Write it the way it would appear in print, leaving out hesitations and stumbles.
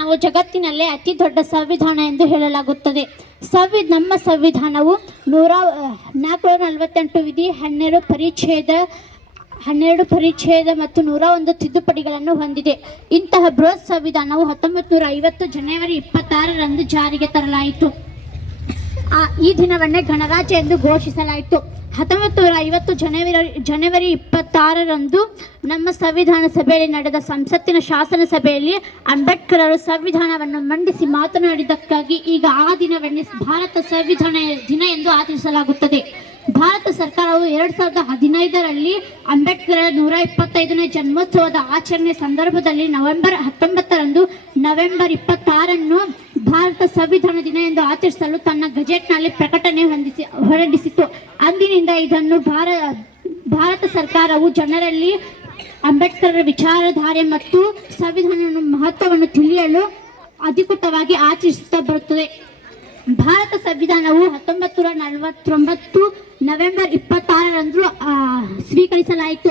ನಾವು ಜಗತ್ತಿನಲ್ಲೇ ಅತಿ ದೊಡ್ಡ ಸಂವಿಧಾನ ಎಂದು ಹೇಳಲಾಗುತ್ತದೆ. ನಮ್ಮ ಸಂವಿಧಾನವು 448 ವಿಧಿ, 12 ಪರಿಚ್ಛೇದ ಮತ್ತು 101 ತಿದ್ದುಪಡಿಗಳನ್ನು ಹೊಂದಿದೆ. ಇಂತಹ ಬೃಹತ್ ಸಂವಿಧಾನವು 1950 ಜನವರಿ 26ರಂದು ಜಾರಿಗೆ ತರಲಾಯಿತು. ಈ ದಿನವನ್ನೇ ಗಣರಾಜ್ಯ ಎಂದು ಘೋಷಿಸಲಾಯಿತು. 1950 ಜನವರಿ 26ರಂದು ನಮ್ಮ ಸಂವಿಧಾನ ಸಭೆಯಲ್ಲಿ ನಡೆದ ಸಂಸತ್ತಿನ ಶಾಸನ ಸಭೆಯಲ್ಲಿ ಅಂಬೇಡ್ಕರ್ ಅವರು ಸಂವಿಧಾನವನ್ನು ಮಂಡಿಸಿ ಮಾತನಾಡಿದ್ದಕ್ಕಾಗಿ ಈಗ ಆ ದಿನವನ್ನೇ ಭಾರತ ಸಂವಿಧಾನ ದಿನ ಎಂದು ಆಚರಿಸಲಾಗುತ್ತದೆ. ಭಾರತ ಸರ್ಕಾರವು 2015ರಲ್ಲಿ ಅಂಬೇಡ್ಕರ್ 125ನೇ ಜನ್ಮೋತ್ಸವದ ಆಚರಣೆ ಸಂದರ್ಭದಲ್ಲಿ ನವೆಂಬರ್ 19ರಂದು ನವೆಂಬರ್ 26ನ್ನು ಭಾರತ ಸಂವಿಧಾನ ದಿನ ಎಂದು ಆಚರಿಸಲು ತನ್ನ ಗೆಜೆಟ್ನಲ್ಲಿ ಪ್ರಕಟಣೆ ಹೊರಡಿಸಿತು. ಅಂದಿನಿಂದ ಇದನ್ನು ಭಾರತ ಸರ್ಕಾರವು ಜನರಲ್ಲಿ ಅಂಬೇಡ್ಕರ್ ವಿಚಾರಧಾರೆ ಮತ್ತು ಸಂವಿಧಾನದ ಮಹತ್ವವನ್ನು ತಿಳಿಯಲು ಅಧಿಕೃತವಾಗಿ ಆಚರಿಸುತ್ತಾ ಬರುತ್ತದೆ. ಭಾರತ ಸಂವಿಧಾನವು 1949 ನವೆಂಬರ್ 26ರಂದು ಸ್ವೀಕರಿಸಲಾಯಿತು.